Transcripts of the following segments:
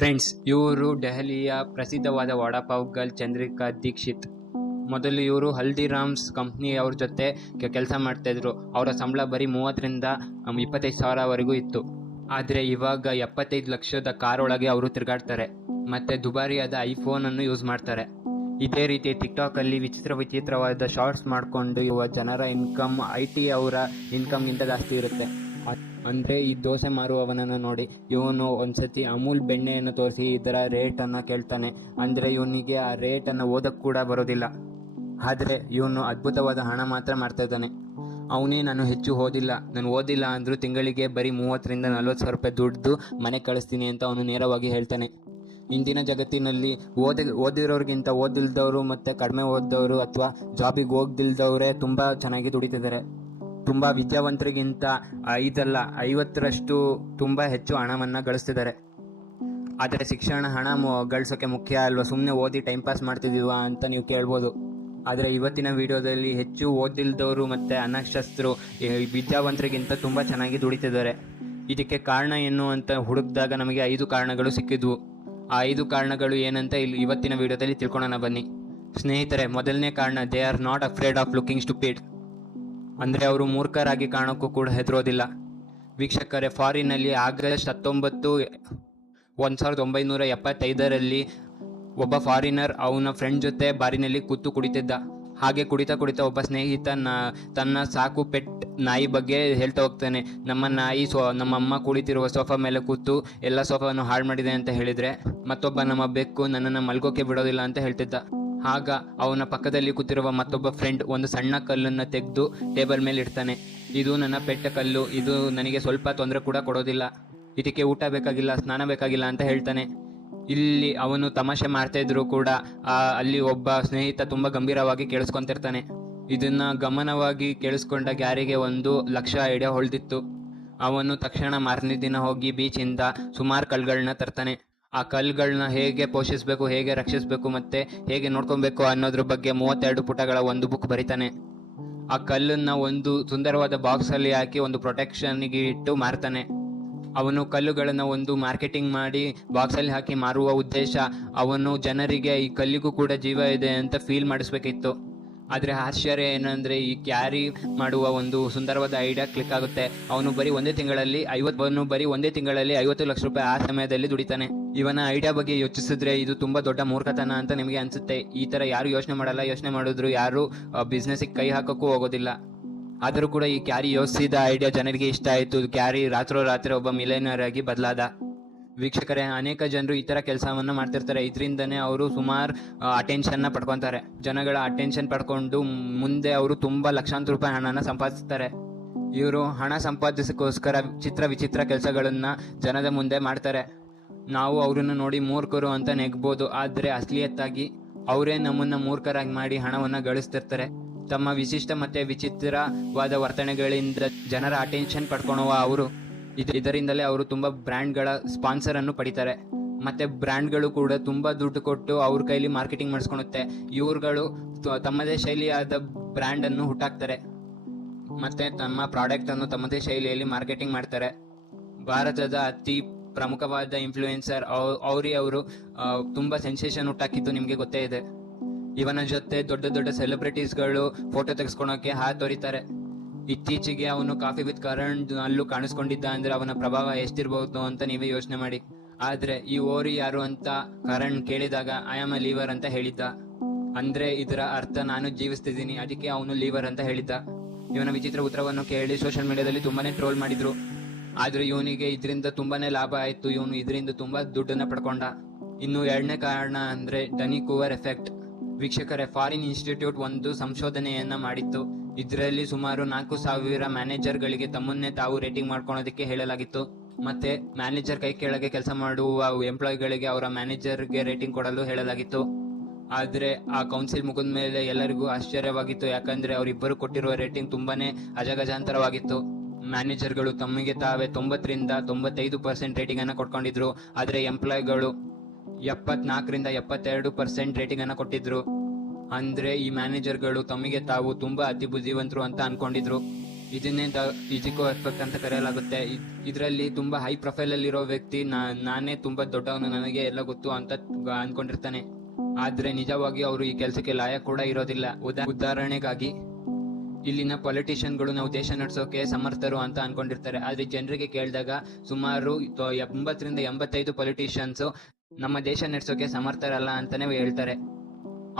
Friends, ಇವರು ದೆಹಲಿಯ ಪ್ರಸಿದ್ಧವಾದ ವಡಾಪಾವ್ ಗರ್ಲ್ ಚಂದ್ರಿಕಾ ದೀಕ್ಷಿತ್. ಮೊದಲು ಇವರು ಹಲ್ದಿರಾಮ್ಸ್ ಕಂಪ್ನಿಯವ್ರ ಜೊತೆ ಕೆಲಸ ಮಾಡ್ತಾಯಿದ್ರು. ಅವರ ಸಂಬಳ ಬರೀ 30ರಿಂದ 25,000ವರೆಗೂ ಇತ್ತು. ಆದರೆ ಇವಾಗ 75 ಲಕ್ಷದ ಕಾರ್ ಒಳಗೆ ಅವರು ತಿರುಗಾಡ್ತಾರೆ ಮತ್ತು ದುಬಾರಿಯಾದ ಐಫೋನನ್ನು ಯೂಸ್ ಮಾಡ್ತಾರೆ. ಇದೇ ರೀತಿ ಟಿಕ್ಟಾಕಲ್ಲಿ ವಿಚಿತ್ರವಾದ ಶಾರ್ಟ್ಸ್ ಮಾಡಿಕೊಂಡು ಇರುವ ಜನರ ಇನ್ಕಮ್ IT ಅವರ ಇನ್ಕಮ್ಗಿಂತ ಜಾಸ್ತಿ ಇರುತ್ತೆ. ಅಂದರೆ ಈ ದೋಸೆ ಮಾರುವವನನ್ನು ನೋಡಿ ಇವನು ಒಂದ್ಸತಿ ಅಮೂಲ್ ಬೆಣ್ಣೆಯನ್ನು ತೋರಿಸಿ ಇದರ ರೇಟನ್ನು ಕೇಳ್ತಾನೆ. ಅಂದರೆ ಇವನಿಗೆ ಆ ರೇಟನ್ನು ಓದಕ್ಕೆ ಕೂಡ ಬರೋದಿಲ್ಲ. ಆದರೆ ಇವನು ಅದ್ಭುತವಾದ ಹಣ ಮಾತ್ರ ಮಾಡ್ತಾ ಇದ್ದಾನೆ. ನಾನು ಹೆಚ್ಚು ಓದಿಲ್ಲ, ನಾನು ಓದಿಲ್ಲ ಅಂದರೂ ತಿಂಗಳಿಗೆ ಬರೀ 30ರಿಂದ 40,000 ರೂಪಾಯಿ ದುಡ್ಡು ಮನೆ ಕಳಿಸ್ತೀನಿ ಅಂತ ಅವನು ನೇರವಾಗಿ ಹೇಳ್ತಾನೆ. ಇಂದಿನ ಜಗತ್ತಿನಲ್ಲಿ ಓದಿರೋರಿಗಿಂತ ಓದಿಲ್ದವರು ಮತ್ತು ಕಡಿಮೆ ಓದಿದವರು ಅಥವಾ ಜಾಬಿಗೆ ಹೋಗ್ದಿಲ್ದವರೇ ತುಂಬ ಚೆನ್ನಾಗಿ ದುಡಿತಿದ್ದಾರೆ. ತುಂಬ ವಿದ್ಯಾವಂತರಿಗಿಂತ 5-50ರಷ್ಟು ತುಂಬ ಹೆಚ್ಚು ಹಣವನ್ನು ಗಳಿಸ್ತಿದ್ದಾರೆ. ಆದರೆ ಶಿಕ್ಷಣ ಹಣ ಗಳಿಸೋಕ್ಕೆ ಮುಖ್ಯ ಅಲ್ವಾ? ಸುಮ್ಮನೆ ಓದಿ ಟೈಮ್ ಪಾಸ್ ಮಾಡ್ತಿದ್ದೀವ ಅಂತ ನೀವು ಕೇಳ್ಬೋದು. ಆದರೆ ಇವತ್ತಿನ ವಿಡಿಯೋದಲ್ಲಿ ಹೆಚ್ಚು ಓದಿಲ್ದವರು ಮತ್ತು ಅನಕ್ಷರಸ್ಥರು ವಿದ್ಯಾವಂತರಿಗಿಂತ ತುಂಬ ಚೆನ್ನಾಗಿ ದುಡಿತಿದ್ದಾರೆ. ಇದಕ್ಕೆ ಕಾರಣ ಏನು ಅಂತ ಹುಡುಕಿದಾಗ ನಮಗೆ 5 ಕಾರಣಗಳು ಸಿಕ್ಕಿದ್ವು. ಆ 5 ಕಾರಣಗಳು ಏನಂತ ಇವತ್ತಿನ ವಿಡಿಯೋದಲ್ಲಿ ತಿಳ್ಕೊಳ್ಳೋಣ ಬನ್ನಿ. ಸ್ನೇಹಿತರೆ, ಮೊದಲನೇ ಕಾರಣ, they are not afraid of looking stupid. ಅಂದರೆ ಅವರು ಮೂರ್ಖರಾಗಿ ಕಾಣೋಕ್ಕೂ ಕೂಡ ಹೆದರೋದಿಲ್ಲ. ವೀಕ್ಷಕರೇ, ಫಾರಿನಲ್ಲಿ ಆಗಸ್ಟ್ 19, 1975ರಲ್ಲಿ ಒಬ್ಬ ಫಾರಿನರ್ ಅವನ ಫ್ರೆಂಡ್ ಜೊತೆ ಬಾರಿನಲ್ಲಿ ಕೂತು ಕುಡಿತಿದ್ದ. ಹಾಗೆ ಕುಡಿತಾ ಒಬ್ಬ ಸ್ನೇಹಿತ ತನ್ನ ಸಾಕು ಪೆಟ್ ನಾಯಿ ಬಗ್ಗೆ ಹೇಳ್ತಾ ಹೋಗ್ತಾನೆ. ನಮ್ಮ ನಾಯಿ ನಮ್ಮಮ್ಮ ಕುಳಿತಿರುವ ಸೋಫಾ ಮೇಲೆ ಕೂತು ಎಲ್ಲ ಸೋಫಾವನ್ನು ಹಾಳು ಮಾಡಿದೆ ಅಂತ ಹೇಳಿದರೆ, ಮತ್ತೊಬ್ಬ ನಮ್ಮ ಬೆಕ್ಕು ನನ್ನನ್ನು ಮಲ್ಗೋಕೆ ಬಿಡೋದಿಲ್ಲ ಅಂತ ಹೇಳ್ತಿದ್ದ. ಆಗ ಅವನ ಪಕ್ಕದಲ್ಲಿ ಕೂತಿರುವ ಮತ್ತೊಬ್ಬ ಫ್ರೆಂಡ್ ಒಂದು ಸಣ್ಣ ಕಲ್ಲನ್ನು ತೆಗೆದು ಟೇಬಲ್ ಮೇಲೆ ಇಡ್ತಾನೆ. ಇದು ನನ್ನ ಪೆಟ್ಟ ಕಲ್ಲು, ಇದು ನನಗೆ ಸ್ವಲ್ಪ ತೊಂದರೆ ಕೂಡ ಕೊಡೋದಿಲ್ಲ, ಇದಕ್ಕೆ ಊಟ ಬೇಕಾಗಿಲ್ಲ, ಸ್ನಾನ ಬೇಕಾಗಿಲ್ಲ ಅಂತ ಹೇಳ್ತಾನೆ. ಇಲ್ಲಿ ಅವನು ತಮಾಷೆ ಮಾಡ್ತಾಯಿದ್ರು ಕೂಡ ಅಲ್ಲಿ ಒಬ್ಬ ಸ್ನೇಹಿತ ತುಂಬ ಗಂಭೀರವಾಗಿ ಕೇಳಿಸ್ಕೊತಿರ್ತಾನೆ. ಇದನ್ನು ಗಮನವಾಗಿ ಕೇಳಿಸ್ಕೊಂಡ ಗ್ಯಾರಿಗೆ 1,00,000 ಐಡಿಯಾ ಹೊಳೆದಿತ್ತು. ಅವನು ತಕ್ಷಣ ಮಾರನೇ ದಿನ ಹೋಗಿ ಬೀಚಿಂದ ಸುಮಾರು ಕಲ್ಲುಗಳನ್ನ ತರ್ತಾನೆ. ಆ ಕಲ್ಲುಗಳನ್ನ ಹೇಗೆ ಪೋಷಿಸಬೇಕು, ಹೇಗೆ ರಕ್ಷಿಸಬೇಕು ಮತ್ತು ಹೇಗೆ ನೋಡ್ಕೊಬೇಕು ಅನ್ನೋದ್ರ ಬಗ್ಗೆ 32 ಪುಟಗಳ ಒಂದು ಬುಕ್ ಬರೀತಾನೆ. ಆ ಕಲ್ಲನ್ನು ಒಂದು ಸುಂದರವಾದ ಬಾಕ್ಸಲ್ಲಿ ಹಾಕಿ ಒಂದು ಪ್ರೊಟೆಕ್ಷನ್ಗೆ ಇಟ್ಟು ಮಾರ್ತಾನೆ. ಅವನು ಕಲ್ಲುಗಳನ್ನು ಒಂದು ಮಾರ್ಕೆಟಿಂಗ್ ಮಾಡಿ ಬಾಕ್ಸಲ್ಲಿ ಹಾಕಿ ಮಾರುವ ಉದ್ದೇಶ ಅವನು ಜನರಿಗೆ ಈ ಕಲ್ಲಿಗೂ ಕೂಡ ಜೀವ ಇದೆ ಅಂತ ಫೀಲ್ ಮಾಡಿಸ್ಬೇಕಿತ್ತು. ಆದರೆ ಆಶ್ಚರ್ಯ ಏನಂದರೆ ಈ ಕ್ಯಾರಿ ಮಾಡುವ ಒಂದು ಸುಂದರವಾದ ಐಡಿಯಾ ಕ್ಲಿಕ್ ಆಗುತ್ತೆ. ಅವನು ಬರೀ ಒಂದೇ ತಿಂಗಳಲ್ಲಿ 50 ಲಕ್ಷ ರೂಪಾಯಿ ಆ ಸಮಯದಲ್ಲಿ ದುಡಿತಾನೆ. ಇವನ ಐಡಿಯಾ ಬಗ್ಗೆ ಯೋಚಿಸಿದ್ರೆ ಇದು ತುಂಬ ದೊಡ್ಡ ಮೂರ್ಖತನ ಅಂತ ನಿಮಗೆ ಅನಿಸುತ್ತೆ. ಈ ಥರ ಯಾರು ಯೋಚನೆ ಮಾಡಲ್ಲ. ಯೋಚನೆ ಮಾಡಿದ್ರು ಯಾರು ಬಿಸ್ನೆಸ್ಸಿಗೆ ಕೈ ಹಾಕೋಕ್ಕೂ ಹೋಗೋದಿಲ್ಲ. ಆದರೂ ಕೂಡ ಈ ಕ್ಯಾರಿ ಯೋಚಿಸಿದ ಐಡಿಯಾ ಜನರಿಗೆ ಇಷ್ಟ ಆಯಿತು. ಕ್ಯಾರಿ ರಾತ್ರೋರಾತ್ರಿ ಒಬ್ಬ ಮಿಲಿಯನರ್ ಆಗಿ ಬದಲಾದ. ವೀಕ್ಷಕರೇ, ಅನೇಕ ಜನರು ಈ ಥರ ಕೆಲಸವನ್ನು ಮಾಡ್ತಿರ್ತಾರೆ. ಇದರಿಂದನೇ ಅವರು ಸುಮಾರು ಅಟೆನ್ಷನ್ನ ಪಡ್ಕೊತಾರೆ. ಜನಗಳ ಅಟೆನ್ಷನ್ ಪಡ್ಕೊಂಡು ಮುಂದೆ ಅವರು ತುಂಬ ಲಕ್ಷಾಂತರ ರೂಪಾಯಿ ಹಣನ ಸಂಪಾದಿಸ್ತಾರೆ. ಇವರು ಹಣ ಸಂಪಾದಿಸೋಕ್ಕೋಸ್ಕರ ವಿಚಿತ್ರ ಕೆಲಸಗಳನ್ನು ಜನದ ಮುಂದೆ ಮಾಡ್ತಾರೆ. ನಾವು ಅವರನ್ನು ನೋಡಿ ಮೂರ್ಖರು ಅಂತ ನೆಗ್ಬೋದು, ಆದರೆ ಅಸಲಿಯತ್ತಾಗಿ ಅವರೇ ನಮ್ಮನ್ನು ಮೂರ್ಖರಾಗಿ ಮಾಡಿ ಹಣವನ್ನು ಗಳಿಸ್ತಿರ್ತಾರೆ. ತಮ್ಮ ವಿಶಿಷ್ಟ ಮತ್ತು ವಿಚಿತ್ರವಾದ ವರ್ತನೆಗಳಿಂದ ಜನರ ಅಟೆನ್ಷನ್ ಪಡ್ಕೊಳ್ಳುವ ಅವರು ಇದರಿಂದಲೇ ಅವರು ತುಂಬ ಬ್ರ್ಯಾಂಡ್ಗಳ ಸ್ಪಾನ್ಸರನ್ನು ಪಡಿತಾರೆ. ಮತ್ತು ಬ್ರ್ಯಾಂಡ್ಗಳು ಕೂಡ ತುಂಬ ದುಡ್ಡು ಕೊಟ್ಟು ಅವ್ರ ಕೈಲಿ ಮಾರ್ಕೆಟಿಂಗ್ ಮಾಡಿಸ್ಕೊಳುತ್ತೆ. ಇವ್ರುಗಳು ತಮ್ಮದೇ ಶೈಲಿಯಾದ ಬ್ರ್ಯಾಂಡನ್ನು ಹುಟ್ಟಾಕ್ತಾರೆ ಮತ್ತು ತಮ್ಮ ಪ್ರಾಡಕ್ಟನ್ನು ತಮ್ಮದೇ ಶೈಲಿಯಲ್ಲಿ ಮಾರ್ಕೆಟಿಂಗ್ ಮಾಡ್ತಾರೆ. ಭಾರತದ ಅತಿ ಪ್ರಮುಖವಾದ ಇನ್ಫ್ಲೂಯೆನ್ಸರ್ ಅವರು ತುಂಬ ಸೆನ್ಸೇಷನ್ ಹುಟ್ಟಾಕಿದ್ದು ನಿಮಗೆ ಗೊತ್ತೇ ಇದೆ. ಇವನ ಜೊತೆ ದೊಡ್ಡ ಸೆಲೆಬ್ರಿಟೀಸ್ಗಳು ಫೋಟೋ ತೆಗೆಸ್ಕೊಳೋಕ್ಕೆ ಹಾತೊರಿತಾರೆ. ಇತ್ತೀಚೆಗೆ ಅವನು ಕಾಫಿ ವಿತ್ ಕರಣ್ ಅಲ್ಲೂ ಕಾಣಿಸ್ಕೊಂಡಿದ್ದ. ಅಂದರೆ ಅವನ ಪ್ರಭಾವ ಎಷ್ಟಿರ್ಬೋದು ಅಂತ ನೀವೇ ಯೋಚನೆ ಮಾಡಿ. ಆದರೆ ಈ ಓರಿ ಯಾರು ಅಂತ ಕರಣ್ ಕೇಳಿದಾಗ ಐ ಆಮ್ ಅ ಲೀವರ್ ಅಂತ ಹೇಳಿದ್ದ. ಅಂದರೆ ಇದರ ಅರ್ಥ ನಾನು ಜೀವಿಸ್ತಿದ್ದೀನಿ, ಅದಕ್ಕೆ ಅವನು ಲೀವರ್ ಅಂತ ಹೇಳಿದ್ದ. ಇವನ ವಿಚಿತ್ರ ಉತ್ತರವನ್ನು ಕೇಳಿ ಸೋಷಿಯಲ್ ಮೀಡಿಯಾದಲ್ಲಿ ತುಂಬಾನೇ ಟ್ರೋಲ್ ಮಾಡಿದ್ರು. ಆದರೆ ಇವನಿಗೆ ಇದರಿಂದ ತುಂಬಾನೇ ಲಾಭ ಆಯಿತು. ಇವನು ಇದರಿಂದ ತುಂಬ ದುಡ್ಡನ್ನು ಪಡ್ಕೊಂಡ. ಇನ್ನು 2ನೇ ಕಾರಣ ಅಂದರೆ ಡನಿ ಕೂವರ್ ಎಫೆಕ್ಟ್. ವೀಕ್ಷಕರೇ, ಫಾರಿನ್ ಇನ್ಸ್ಟಿಟ್ಯೂಟ್ ಒಂದು ಸಂಶೋಧನೆಯನ್ನು ಮಾಡಿತ್ತು. ಇದರಲ್ಲಿ ಸುಮಾರು 4,000 ಮ್ಯಾನೇಜರ್ಗಳಿಗೆ ತಮ್ಮನ್ನೇ ತಾವು ರೇಟಿಂಗ್ ಮಾಡ್ಕೊಳೋದಕ್ಕೆ ಹೇಳಲಾಗಿತ್ತು. ಮತ್ತೆ ಮ್ಯಾನೇಜರ್ ಕೈ ಕೆಳಗೆ ಕೆಲಸ ಮಾಡುವ ಎಂಪ್ಲಾಯಿಗಳಿಗೆ ಅವರ ಮ್ಯಾನೇಜರ್ಗೆ ರೇಟಿಂಗ್ ಕೊಡಲು ಹೇಳಲಾಗಿತ್ತು. ಆದರೆ ಆ ಕೌನ್ಸಿಲ್ ಮುಗಿದ ಮೇಲೆ ಎಲ್ಲರಿಗೂ ಆಶ್ಚರ್ಯವಾಗಿತ್ತು. ಯಾಕಂದರೆ ಅವರಿಬ್ಬರು ಕೊಟ್ಟಿರುವ ರೇಟಿಂಗ್ ತುಂಬಾನೇ ಅಜಗಜಾಂತರವಾಗಿತ್ತು. ಮ್ಯಾನೇಜರ್ಗಳು ತಮಗೆ ತಾವೇ 90ರಿಂದ 95% ರೇಟಿಂಗನ್ನು ಕೊಟ್ಕೊಂಡಿದ್ರು. ಆದರೆ ಎಂಪ್ಲಾಯಿಗಳು 74ರಿಂದ 72% ರೇಟಿಂಗನ್ನು ಕೊಟ್ಟಿದ್ರು. ಅಂದರೆ ಈ ಮ್ಯಾನೇಜರ್ಗಳು ತಮಗೆ ತಾವು ತುಂಬ ಅತಿ ಬುದ್ಧಿವಂತರು ಅಂತ ಅನ್ಕೊಂಡಿದ್ರು. ಇದನ್ನೇ ಈಜಿಕೋ ಎಫೆಕ್ಟ್ ಅಂತ ಕರೆಯಲಾಗುತ್ತೆ. ಇದರಲ್ಲಿ ತುಂಬಾ ಹೈ ಪ್ರೊಫೈಲ್ ಅಲ್ಲಿರೋ ವ್ಯಕ್ತಿ ನಾನೇ ತುಂಬಾ ದೊಡ್ಡವನು, ನನಗೆ ಎಲ್ಲ ಗೊತ್ತು ಅಂತ ಅನ್ಕೊಂಡಿರ್ತಾನೆ. ಆದ್ರೆ ನಿಜವಾಗಿ ಅವರು ಈ ಕೆಲಸಕ್ಕೆ ಲಾಯಕ್ ಕೂಡ ಇರೋದಿಲ್ಲ. ಉದಾಹರಣೆಗಾಗಿ ಇಲ್ಲಿನ ಪೊಲಿಟಿಷಿಯನ್ಗಳು ನಾವು ದೇಶ ನಡೆಸೋಕೆ ಸಮರ್ಥರು ಅಂತ ಅನ್ಕೊಂಡಿರ್ತಾರೆ. ಆದ್ರೆ ಜನರಿಗೆ ಕೇಳಿದಾಗ ಸುಮಾರು 80-85 ಪೊಲಿಟಿಷಿಯನ್ಸ್ ನಮ್ಮ ದೇಶ ನಡೆಸೋಕೆ ಸಮರ್ಥರಲ್ಲ ಅಂತಾನೆ ಹೇಳ್ತಾರೆ.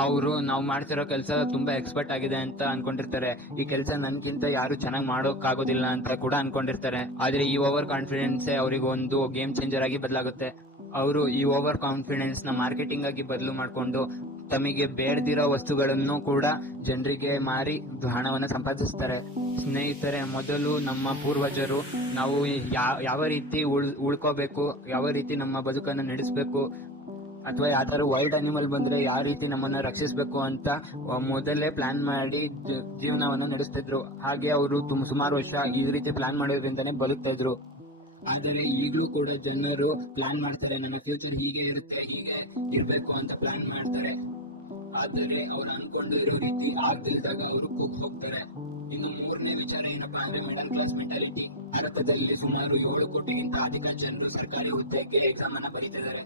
ಅವರು ನಾವು ಮಾಡ್ತಿರೋ ಕೆಲಸ ತುಂಬಾ ಎಕ್ಸ್ಪರ್ಟ್ ಆಗಿದೆ ಅಂತ ಅನ್ಕೊಂಡಿರ್ತಾರೆ. ಈ ಕೆಲಸ ನನ್ಗಿಂತ ಯಾರು ಚೆನ್ನಾಗಿ ಮಾಡೋಕ್ಕಾಗೋದಿಲ್ಲ ಅಂತ ಕೂಡ ಅನ್ಕೊಂಡಿರ್ತಾರೆ. ಆದ್ರೆ ಈ ಓವರ್ ಕಾನ್ಫಿಡೆನ್ಸ್ ಅವರಿಗೆ ಒಂದು ಗೇಮ್ ಚೇಂಜರ್ ಆಗಿ ಬದಲಾಗುತ್ತೆ. ಅವರು ಈ ಓವರ್ ಕಾನ್ಫಿಡೆನ್ಸ್ ನ ಮಾರ್ಕೆಟಿಂಗ್ ಆಗಿ ಬದಲು ಮಾಡಿಕೊಂಡು ತಮಗೆ ಬೇಡದಿರೋ ವಸ್ತುಗಳನ್ನು ಕೂಡ ಜನರಿಗೆ ಮಾರಿ ಹಣವನ್ನು ಸಂಪಾದಿಸ್ತಾರೆ. ಸ್ನೇಹಿತರೆ, ಮೊದಲು ನಮ್ಮ ಪೂರ್ವಜರು ನಾವು ಯಾವ ರೀತಿ ಉಳ್ಕೋಬೇಕು, ಯಾವ ರೀತಿ ನಮ್ಮ ಬದುಕನ್ನು ನಡೆಸಬೇಕು, ಅಥವಾ ಯಾವ್ದಾದ್ರು ವೈಲ್ಡ್ ಅನಿಮಲ್ ಬಂದ್ರೆ ಯಾವ ರೀತಿ ನಮ್ಮನ್ನ ರಕ್ಷಿಸಬೇಕು ಅಂತ ಮೊದಲೇ ಪ್ಲಾನ್ ಮಾಡಿ ಜೀವನವನ್ನು ನಡೆಸ್ತಿದ್ರು. ಹಾಗೆ ಅವರು ಸುಮಾರು ವರ್ಷ ಈ ರೀತಿ ಪ್ಲಾನ್ ಮಾಡೋದ್ರಿಂದಾನೇ ಬದುಕ್ತಾ ಇದ್ರು. ಆದರೆ ಈಗಲೂ ಕೂಡ ಜನರು ಪ್ಲಾನ್ ಮಾಡ್ತಾರೆ, ನಮ್ಮ ಫ್ಯೂಚರ್ ಹೀಗೆ ಇರುತ್ತೆ, ಹೀಗೆ ಇರ್ಬೇಕು ಅಂತ ಪ್ಲಾನ್ ಮಾಡ್ತಾರೆ. ಆದರೆ ಅವ್ರು ಅನ್ಕೊಂಡಿರೋ ರೀತಿ ಆಗ್ತಿದ್ದಾಗ ಅವರು ಹೋಗ್ತಾರೆ. ಇನ್ನು ಮೂರನೇ ವಿಚಾರ ಏನಪ್ಪಾ ಅಂದ್ರೆ ಮಿಡಲ್ ಕ್ಲಾಸ್ ಮೆಂಟಾಲಿಟಿ. ಭಾರತದಲ್ಲಿ ಸುಮಾರು 7 ಕೋಟಿಗಿಂತ ಅಧಿಕ ಜನರು ಸರ್ಕಾರಿ ಹುದ್ದೆಗೆ ಎಕ್ಸಾಮ್ ಅನ್ನ ಬರೀತಿದ್ದಾರೆ.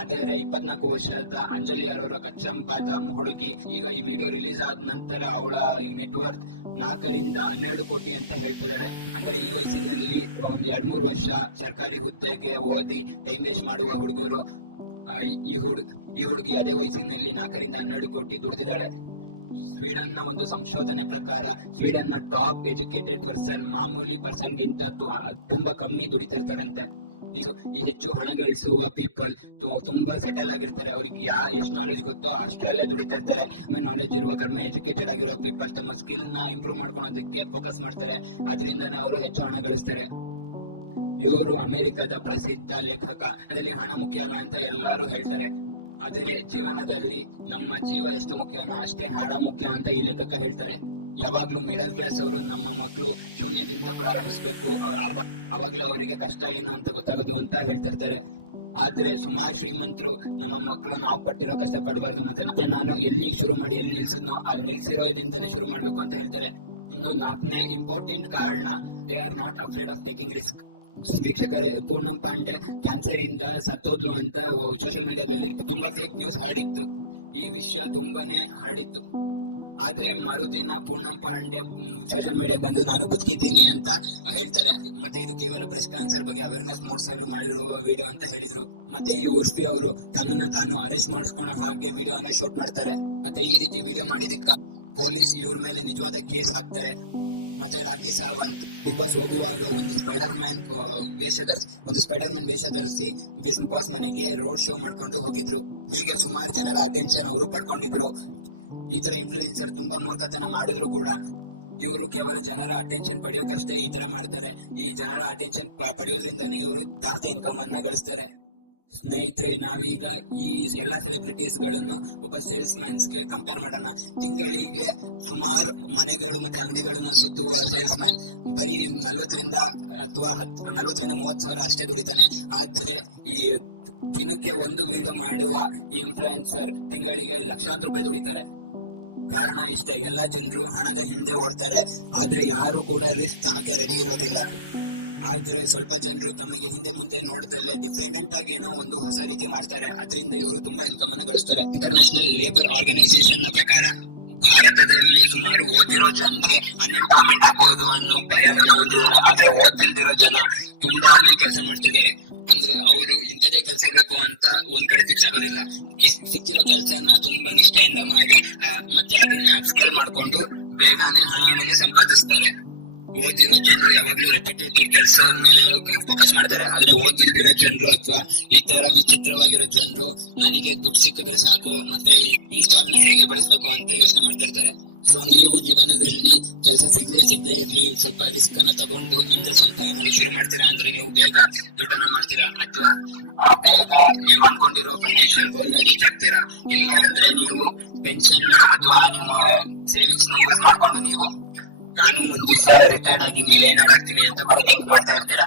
ಆದರೆ 24 ವರ್ಷದ ಅಂಜಲಿ ಅವರ ಕಚ್ಚಂಪಾದ ಹುಡುಗಿ ಈಗ ಈ ವಿಡಿಯೋ ರಿಲೀಸ್ ಆದ ನಂತರ ಅವಳ ನೆಟ್ವರ್ಕ್ 4-12 ಕೋಟಿ ಅಂತ ಹೇಳ್ತಿದ್ದಾರೆ. ಇದರಲ್ಲಿ 2-3 ವರ್ಷ ಸರ್ಕಾರಿ ಹುದ್ದೆಗೆ ಓದಿ ಇನ್ವೆಸ್ಟ್ ಮಾಡುವ ಹುಡುಗರು ಈ ಹುಡುಗಿ ಅದೇ ವಯಸ್ಸಿನಲ್ಲಿ 4-12 ಕೋಟಿ ದುಡಿದಿದ್ದಾರೆ. ಸ್ವೀಡನ್ನ ಒಂದು ಸಂಶೋಧನೆ ಪ್ರಕಾರ ಸ್ವೀಡನ್ನ ಟಾಪ್ ಎಜುಕೇಟೆಡ್ ಪರ್ಸನ್ ಮಾಮೂಲಿ ಪರ್ಸನ್ ಗಿಂತ ತುಂಬಾ ಕಮ್ಮಿ ದುಡಿತಿರ್ತಾರಂತೆ. ಹೆಚ್ಚು ಹಣ ಗಳಿಸುವ ಪೀಪಲ್ ತುಂಬಾ ಸೆಟಲ್ ಆಗಿರ್ತಾರೆ. ಅವರಿಗೆ ಎಷ್ಟು ನಾಲೆಜ್ ಗೊತ್ತೋ ಅಷ್ಟೆಲ್ಲ ದುಡಿತಿರ್ತಾರೆ. ನಾಲೆಜ್ ಇರುವ ಕಡಿಮೆ ಎಜುಕೇಟೆಡ್ ಆಗಿರೋ ಪೀಪಲ್ ತಮ್ಮ ಸ್ಕಿಲ್ ನ ಇಂಪ್ರೂವ್ ಮಾಡ್ಕೊಳ್ಳೋದಕ್ಕೆ ಫೋಕಸ್ ಮಾಡ್ತಾರೆ. ಅದರಿಂದ ಅವರು ಹೆಚ್ಚು ಹಣ ಗಳಿಸ್ತಾರೆ. ಇವರು ಅಮೆರಿಕದ ಪ್ರಸಿದ್ಧ ಲೇಖಕ. ಅದರಲ್ಲಿ ಹಣ ಮುಖ್ಯ ಅಂತ ಎಲ್ಲರೂ ಹೇಳ್ತಾರೆ. ಆದರೆ ಜೀವನದಲ್ಲಿ ನಮ್ಮ ಜೀವ ಎಷ್ಟು ಮುಖ್ಯನೋ ಅಷ್ಟೇ ಹಣ ಮುಖ್ಯ ಅಂತ ಈ ಲೇಖಕ ಹೇಳ್ತಾರೆ. ಯಾವಾಗ್ಲೂ ಮಿಡಲ್ ಕ್ಲಾಸ್ ಅವರು ನಮ್ಮ ಮಕ್ಕಳು ಪ್ರಾರಂಭಿಸಬೇಕು, ಅವಾಗಲೂ ಅವರಿಗೆ ಕಷ್ಟ ಏನು ಅಂತ ಗೊತ್ತಾಗೋದು ಅಂತ ಹೇಳ್ತಿರ್ತಾರೆ. ಆದ್ರೆ ಸುಮಾರು ಶ್ರೀಮಂತರು ನಮ್ಮ ಮಕ್ಕಳು ನಾವು ಪಟ್ಟಿರೋ ಕಷ್ಟ ಪಡಬಾರ್ದು, ಮತ್ತೆ ನಾನು ಎಲ್ಲಿ ಶುರು ಮಾಡಿ ಎಲ್ಲಿ ನಿಲ್ಸೋ ಅಲ್ಲಿ ಸೇರೋದ್ರಿಂದಲೇ ಶುರು ಮಾಡ್ಬೇಕು ಅಂತ ಹೇಳ್ತಾರೆ. ಇನ್ನು 4ನೇ ಇಂಪಾರ್ಟೆಂಟ್ ಕಾರಣ they are not afraid of taking risk. ವೀಕ್ಷಕರೇ, ಪೂರ್ಣಂ ಪಾಂಡೆ ಕ್ಯಾನ್ಸರ್ ಇಂದ ಸತ್ತೋದ್ರು ಅಂತ ಸೋಷಿಯಲ್ ಮೀಡಿಯಾದಲ್ಲಿ ತುಂಬಾ ಫೇಕ್ ನ್ಯೂಸ್ ಹರಡಿತ್ತು. ಈ ವಿಷಯ ತುಂಬಾನೇ ಹರಡಿತ್ತು. ಆದ್ರೆ ಮರುದಿನ ಪೂರ್ಣಂ ಪಾಂಡೆ ಸೋಷಿಯಲ್ ಮೀಡಿಯಾದಲ್ಲಿ ನಾನು ಬದುಕಿದ್ದೀನಿ ಅಂತ ಹೇಳ್ತಾರೆ. ಮತ್ತೆ ಇದು ಕೇವಲ ಬ್ರೆಸ್ಟ್ ಕ್ಯಾನ್ಸರ್ ಬಗ್ಗೆ ಅವೇರ್ನೆಸ್ ಮೂಡಿಸಲು ಮಾಡಿರುವ ವಿಡಿಯೋ ಅಂತ ಹೇಳಿದ್ರು. ಮತ್ತೆ ಈ ಉರ್ಫಿ ಅವರು ತನ್ನನ್ನು ತಾನು ಅರೆಸ್ಟ್ ಮಾಡಿಸ್ಕೊಂಡು ಹಾಗೆ ವಿಡಿಯೋನ ಶೂಟ್ ಮಾಡ್ತಾರೆ. ಮತ್ತೆ ಈ ರೀತಿ ವಿಡಿಯೋ ಮಾಡಿದಕ್ಕ ಪೊಲೀಸ್ ಇವ್ರ ಮೇಲೆ ನಿಜವಾದ ಕೇಸ್ ಹಾಕ್ತಾರೆ. ಮತ್ತೆ ರಾಕಿ ಸಾವಂತ್ ಬಿಗ್ ಹೋಗುವಾಗ ಒಂದು ಸ್ಪೈಡರ್ ಮ್ಯಾನ್ ವೇಷ ಧರಿಸಿ ಬಿಗ್ ಬಾಸ್ ಮನೆಗೆ ರೋಡ್ ಶೋ ಮಾಡ್ಕೊಂಡು ಹೋಗಿದ್ರು. ಹೀಗೆ ಸುಮಾರು ಜನರ ಅಟೆನ್ಷನ್ ಅವರು ಪಡ್ಕೊಂಡಿದ್ರು. ಇತರ ಇನ್ಫ್ಲೂಯೆನ್ಸರ್ ತುಂಬಾ ಮೂರ್ಖತನ ಮಾಡಿದ್ರು ಕೂಡ ಇವರು ಕೇವಲ ಜನರ ಅಟೆನ್ಷನ್ ಪಡೆಯೋಕಷ್ಟೇ ಈ ತರ ಮಾಡ್ತಾರೆ. ಈ ಜನರ ಅಟೆನ್ಷನ್ ಪಡೆಯೋದ್ರಿಂದ ಇವರು ಇನ್ಕಮ್ ಅನ್ನ ಗಳಿಸ್ತಾರೆ. ಸ್ನೇಹಿತರೆ, ನಾವೀಗ ಈ ಎಲ್ಲ ಸೆಲೆಬ್ರಿಟೀಸ್ ಗಳನ್ನು ಒಬ್ಬ ಸೇಲ್ಸ್ ಮ್ಯಾನ್ಸ್ ಗೆ ಕಂಪೇರ್ ಮಾಡೋಣ. ತಿಂಗಳಿಗೆ ಸುಮಾರು ಮನೆಗಳನ್ನು ಅಂಗಡಿಗಳನ್ನು ಸುತ್ತುವ ಸೇಲ್ಸ್ ಮ್ಯಾನ್ ಬರೀ 40 ಅಥವಾ 30 ಸಾವಿರ ಅಷ್ಟೇ ದುಡಿತಾನೆ. ಆದರೆ ಈ ದಿನಕ್ಕೆ 1 ವಿಡಿಯೋ ಮಾಡುವ ಇನ್ಫ್ಲುಯೆನ್ಸರ್ ತಿಂಗಳಿಗೆ ಲಕ್ಷಾಂತರ ರೂಪಾಯಿ ದುಡಿತಾರೆ. ಕಾರಣ ಇಷ್ಟೇ, ಎಲ್ಲ ಜನರು ಹಣದ ಹಿಂದೆ ಓಡ್ತಾರೆ, ಆದ್ರೆ ಯಾರು ಕೂಡ ರಿಸ್ಕ್ ಆಗಿ ರೆಡಿ ಇರೋದಿಲ್ಲ. ಆದರೆ ಸ್ವಲ್ಪ ಜನರು ತಮಗೆ ಹಿಂದೆ ಮುಂದೆ ನೋಡ್ತಾರೆ, ಡಿಫ್ರೆಂಟ್ ಆಗಿ ಏನೋ ಒಂದು ಹೊಸ ರೀತಿ ಮಾಡ್ತಾರೆ. ಅದರಿಂದ ಇವರು ತುಂಬಾ ಇನ್ಕಮ್ ಗಳಿಸ್ತಾರೆ. ಇಂಟರ್ನ್ಯಾಷನಲ್ ಲೇಬರ್ ಆರ್ಗನೈಸೇಷನ್ ಪ್ರಕಾರ ಭಾರತದಲ್ಲಿ ಸುಮಾರು ಓದಿರೋ ಜನರಿಗೆ ಅನ್ಎಂಪ್ಲಾಯ್ಮೆಂಟ್ ಆಗ್ಬೋದು ಅನ್ನೋ ಭಯವನ್ನು ಹೊಂದಿದ್ದಾರೆ. ಆದ್ರೆ ಓದಿಲ್ದಿರೋ ಜನ ತುಂಬಾನೇ ಕೆಲಸ ಮಾಡ್ತಿದ್ದಾರೆ. ಅವರು ಇಂಥದೇ ಕೆಲಸ ಇರಬೇಕು ಅಂತ ಒಂದ್ ಕಡೆ ಫಿಕ್ಸ್ ಆಗೋದಿಲ್ಲ. ಸಿಕ್ಕಿರೋ ಕೆಲಸನ ತುಂಬಾ ನಿಷ್ಠೆಯಿಂದ ಮಾಡಿ ಮತ್ತೆ ಅದನ್ನ ಸ್ಕಿಲ್ ಮಾಡ್ಕೊಂಡು ಬೇಗನೆ ಹಣವನ್ನು ಸಂಪಾದಿಸ್ತಾರೆ. ಓದಿನ ಜನರು ಯಾವಾಗಲೂ ರಿಪೀಟೆಡ್ ಕೆಲಸ ಫೋಕಸ್ ಮಾಡ್ತಾರೆ. ಆದ್ರೆ ಓದಿಲ್ದಿರೋ ಜನರು ಅಥವಾ ಈ ತರ ವಿಚಿತ್ರವಾಗಿರೋ ಜನರು ನನಗೆ ದುಡ್ಡು ಸಿಕ್ಕಿದ್ರೆ ಸಾಕು ಮತ್ತೆ ಈ ಸ್ಥಾನ ಹೇಗೆ ಬಳಸಬೇಕು ಅಂತ ಯೋಚನೆ ಮಾಡ್ತಾ ಇರ್ತಾರೆ. ಸೊ ನೀವು ಜೀವನದಲ್ಲಿ ಕೆಲಸ ಸಿಗದೆ ಇರಲಿ, ಸ್ವಲ್ಪ ರಿಸ್ಕ್ ಅನ್ನ ತಗೊಂಡು ನಿಮ್ಗೆ ಸ್ವಲ್ಪ ಶುರು ಮಾಡ್ತೀರಾ ಅಂದ್ರೆ ನೀವು ಬೇಗ ದುಡ್ಡನ್ನ ಮಾಡ್ತೀರಾ ಅಥವಾ ಬೇಗ ನೀವು ಅನ್ಕೊಂಡಿರೋ ಫೈನಾನ್ಷಿಯಲ್ ಗೋಲ್ ರೀಚ್ ಆಗ್ತೀರಾ. ಇಲ್ಲ ಅಂದ್ರೆ ನೀವು ಪೆನ್ಷನ್ ಅಥವಾ ನಿಮ್ಮ ಸೇವಿಂಗ್ಸ್ ಯೂಸ್ ಮಾಡ್ಕೊಂಡು ನೀವು ನಾನು ಒಂದು ದಿವಸ ರಿಟೈರ್ಡ್ ಆಗಿ ಮೇಲೆ ಏನಾಗ್ತೀನಿ ಅಂತ ಥಿಂಕ್ ಮಾಡ್ತಾ ಇರ್ತೀರಾ.